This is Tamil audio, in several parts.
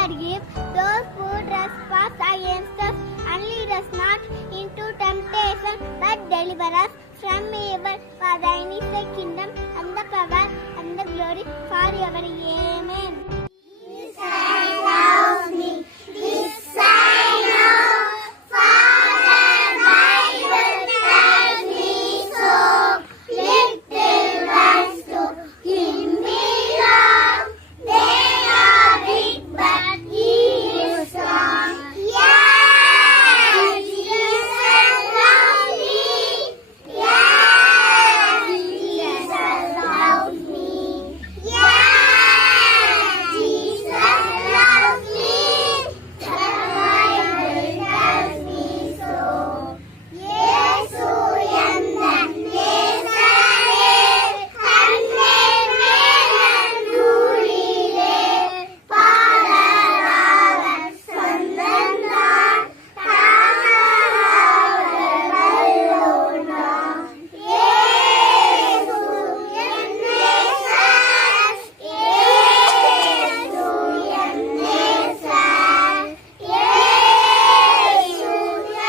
forgive those who trespass against us, and lead us not into temptation, but deliver us from evil. For thine is the kingdom, and the power, and the glory, forever. Amen. This I love me, this I know, Father, Bible tells me so. Little ones to Him belong, they are big, but He is strong. Yes, Jesus loves me. Yes, Jesus loves me. Yes, Jesus loves me. The Bible tells me so. Yesu എന്നന്നേസരേ കണ്ണേമേലൂരിലേ പാടരാവൻ സ്വന്തം താൻ താനവരവല്ലോനാം. യേസു എന്നേസർ, യേസു എന്നേസർ, യേസു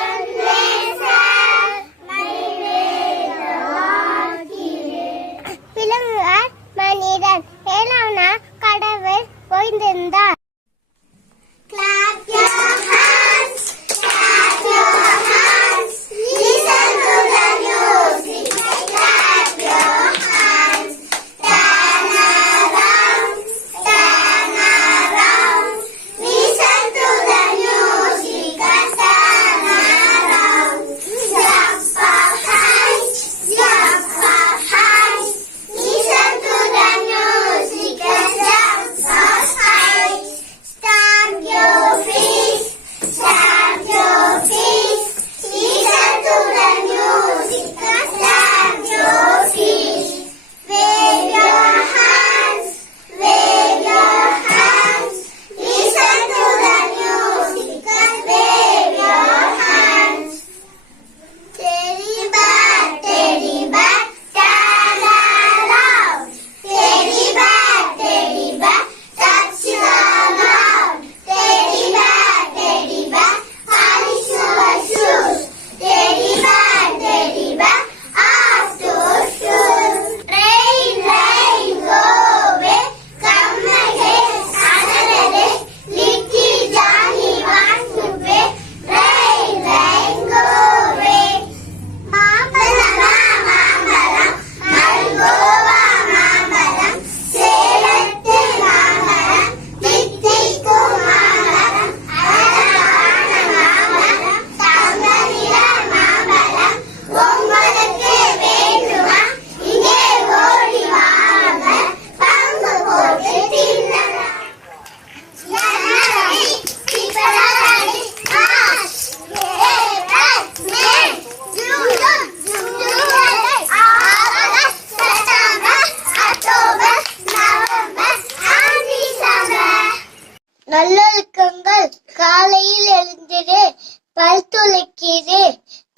എന്നേസർ விலங்குகள் மனிதன் ஏழாவனா கடவுள் ஓய்ந்திருந்தார். Clap your hands, clap your hands, listen to the music, clap your hands, turn around, listen to the music and turn around, jump up high, jump up high, listen to the music and jump up high, stamp your feet, stamp your feet, listen to the music and stamp your feet, wave your hands, wave your hands, listen to the music and wave your hands. Teddy bear, turn around. Teddy bear, touch your mouth. Teddy bear, polish your shoes. Teddy bear, off to school. Rain, go away, come again another day. Little Johnny wants to play. Rain, go away. மாம்பழம் மல்கோவா மாம்பழம், சேலத்து மாம்பழம், தித்திக்கும் மாம்பழம், அழகான மாம்பழம், தங்க நிற மாம்பழம், உங்களுக்கு வேண்டுமா? இங்கே ஓடி வாங்க, பங்கு போட்டு தின்னலாம். ஜனவரி, பிப்ரவரி, மார்ச், ஏப்ரல், மே, ஜூன், ஜூலை, ஆகஸ்ட், செப்டம்பர், அக்டோபர், நவம்பர், டிசம்பர். நல்லொழுக்கங்கள். காலையில் எழுந்திரு, பல் துலக்கிடு,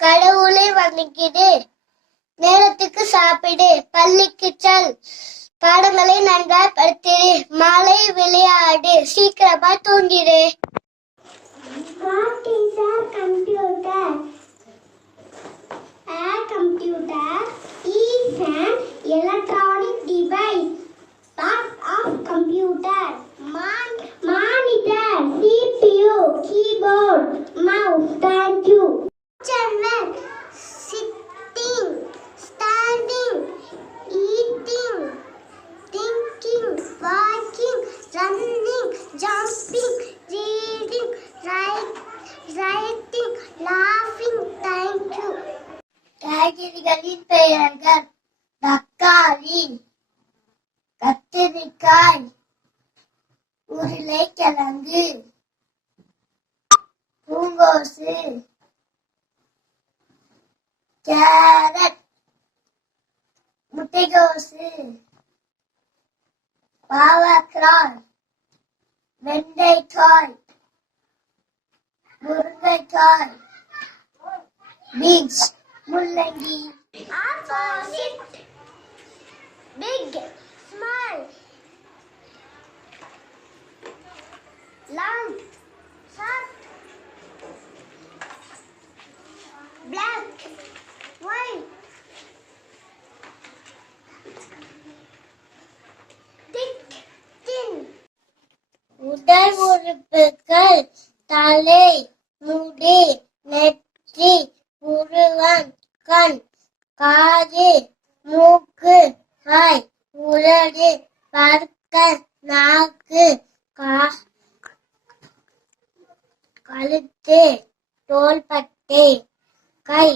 கடவுளை வணங்கிடு, நேரத்துக்கு சாப்பிடு, பள்ளிக்கு செல், பாடங்களை நன்றாய் படித்திடு, மாலை விளையாடு, சீக்கிரமா தூங்கிடு. What is a computer? A computer is an electronic device. Part of computer. Monitor, CPU, keyboard, mouse. Thank you. Channel. Sitting, standing, eating, thinking, walking, running, jumping, reading, writing, laughing. Thank you. காய்கறிகளின் பெயர்கள்: தக்காளி, கத்திரிக்காய், உருளைக்கிழங்கு, பூங்கோசு, கேரட், முட்டைகோசு, பாவக்காய், வெண்டைக்காய், முருங்கைக்காய், பீன்ஸ், முள்ளங்கி. Opposite. Big, small, large. உடல் உறுப்புகள் தலை, முடி, நெற்றி, புருவம், கண், காது, மூக்கு, வாய், உதடு, பற்கள், நாக்கு, கழுத்து, தோள்பட்டை, கை,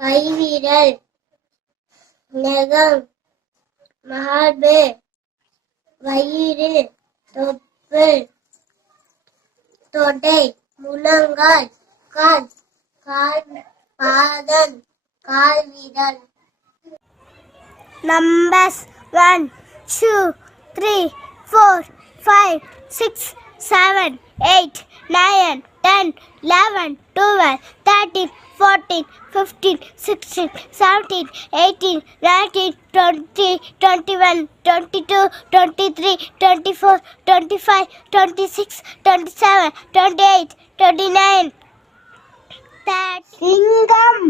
கைவிரல், நகம், மார்பு, வயிறு, தொப்புள், தொடை, முழங்கால், கால், பாதம், கால்விரல். Numbers 1, 2, 3, 4, 5, 6, 7, 8, 9, 10, 11, 12, 13, 14, 15, 16, 17, 18, 19, 20, 21, 22, 23, 24, 25, 26, 27, 28, 29, 30. சிங்கம்,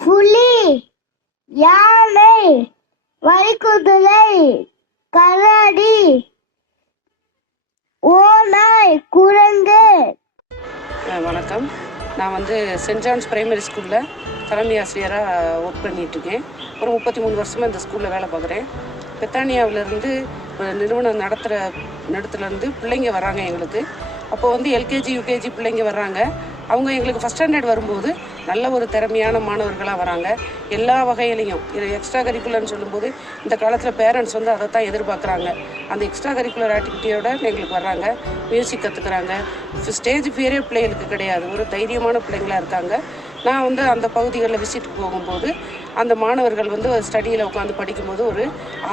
புலி, யானை, வரிக்குதிரை, கரடி, ஓநாய், குரங்கு. வணக்கம். நான் சென்ட் ஜான்ஸ் பிரைமரி ஸ்கூலில் தலைமை ஆசிரியராக ஒர்க் பண்ணிகிட்ருக்கேன். ஒரு 33 வருஷமாக இந்த ஸ்கூலில் வேலை பார்க்குறேன். பெத்தானியாவிலேருந்து நிறுவனம் நடத்துகிற இடத்துலேருந்து பிள்ளைங்க வராங்க எங்களுக்கு. அப்போது எல்கேஜி யூகேஜி பிள்ளைங்க வர்றாங்க. அவங்க எங்களுக்கு ஃபஸ்ட் ஸ்டாண்டர்ட் வரும்போது நல்ல ஒரு திறமையான மாணவர்களாக வராங்க. எல்லா வகையிலையும் இது எக்ஸ்ட்ரா கரிக்குலர்னு சொல்லும்போது இந்த காலத்தில் பேரண்ட்ஸ் அதை தான் எதிர்பார்க்குறாங்க. அந்த எக்ஸ்ட்ரா கரிக்குலர் ஆக்டிவிட்டியோட எங்களுக்கு வர்றாங்க. மியூசிக் கற்றுக்குறாங்க. ஸ்டேஜ் ஃபியரே பிள்ளைகளுக்கு கிடையாது. ஒரு தைரியமான பிள்ளைங்களாக இருக்காங்க. நான் அந்த பகுதிகளில் விசிட் போகும்போது அந்த மாணவர்கள் ஸ்டடியில் உட்காந்து படிக்கும்போது ஒரு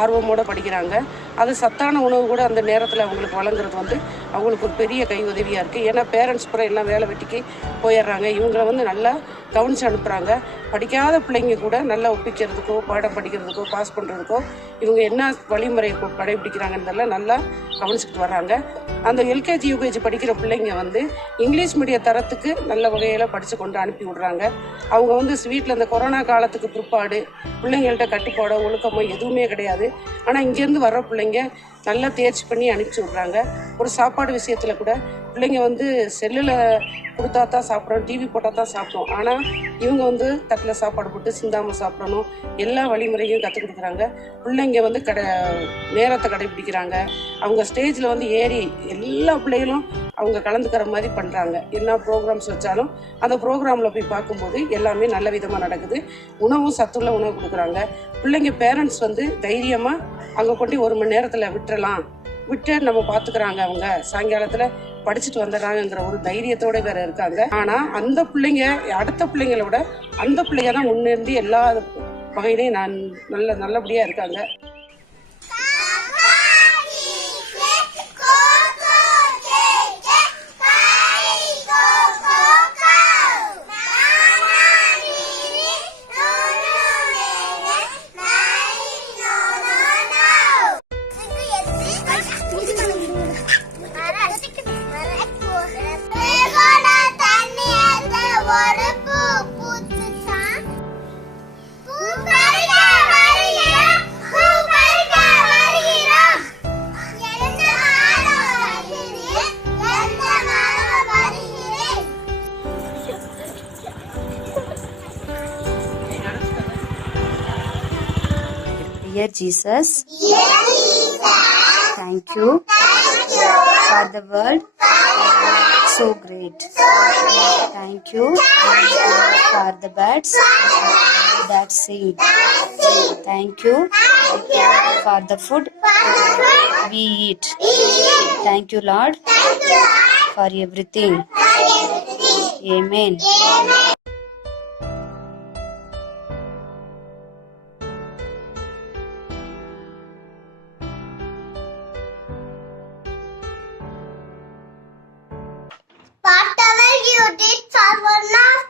ஆர்வமோடு படிக்கிறாங்க. அது சத்தான உணவு கூட அந்த நேரத்தில் அவங்களுக்கு வழங்குறது அவங்களுக்கு ஒரு பெரிய கை உதவியாக இருக்குது. ஏன்னா பேரண்ட்ஸ் கூட எல்லாம் வேலை வெட்டிக்கு போயிடுறாங்க. இவங்களை நல்லா கவனித்து அனுப்புகிறாங்க. படிக்காத பிள்ளைங்க கூட நல்லா ஒப்பிக்கிறதுக்கோ பாடம் படிக்கிறதுக்கோ பாஸ் பண்ணுறதுக்கோ இவங்க என்ன வழிமுறை கடைபிடிக்கிறாங்கன்றதெல்லாம் நல்லா கவனிச்சுட்டு வர்றாங்க. அந்த எல்கேஜி யூகேஜி படிக்கிற பிள்ளைங்க இங்கிலீஷ் மீடியம் தரத்துக்கு நல்ல வகையில் படித்து கொண்டு அனுப்பி விடுறாங்க. அவங்க வீட்டில் இந்த கொரோனா காலத்துக்கு பிற்பாடு பிள்ளைங்கள்ட்ட கட்டுப்பாடோ ஒழுக்கமோ எதுவுமே கிடையாது. ஆனால் இங்கேருந்து வர்ற பிள்ளைங்க நல்லா தேர்ச்சி பண்ணி அனுப்பிச்சி விட்றாங்க. ஒரு சாப்பாடு விஷயத்தில் கூட பிள்ளைங்க செல்லில் கொடுத்தா தான் சாப்பிட்றோம், டிவி போட்டால் தான் சாப்பிட்றோம். ஆனால் இவங்க தட்டில் சாப்பாடு போட்டு சிந்தாமல் சாப்பிடணும், எல்லா வழிமுறையும் கற்றுக் கொடுக்குறாங்க. பிள்ளைங்க நேரத்தை கடைபிடிக்கிறாங்க. அவங்க ஸ்டேஜில் ஏறி எல்லா பிள்ளைகளும் அவங்க கலந்துக்கிற மாதிரி பண்ணுறாங்க. என்ன ப்ரோக்ராம்ஸ் வச்சாலும் அந்த ப்ரோக்ராமில் போய் பார்க்கும்போது எல்லாமே நல்ல விதமாக நடக்குது. உணவும் சத்துள்ள உணவு கொடுக்குறாங்க. பிள்ளைங்க பேரண்ட்ஸ் தைரியமாக அங்கே கொண்டு 1 மணி நேரத்தில் விட்டு நம்ம பார்த்துக்கிறாங்க. அவங்க சாயங்காலத்தில் படிச்சுட்டு வந்துடுறாங்கங்கிற ஒரு தைரியத்தோட வேற இருக்காங்க. ஆனால் அந்த பிள்ளைங்க அடுத்த பிள்ளைங்கள விட அந்த பிள்ளைங்க தான் முன்னேறி எல்லா வகையிலையும் நல்லபடியாக இருக்காங்க. Dear Jesus, thank you for the world so great. Thank you for the birds that sing. Thank you for the food we eat. Thank you, Lord, for everything. Amen. Whatever you did for one of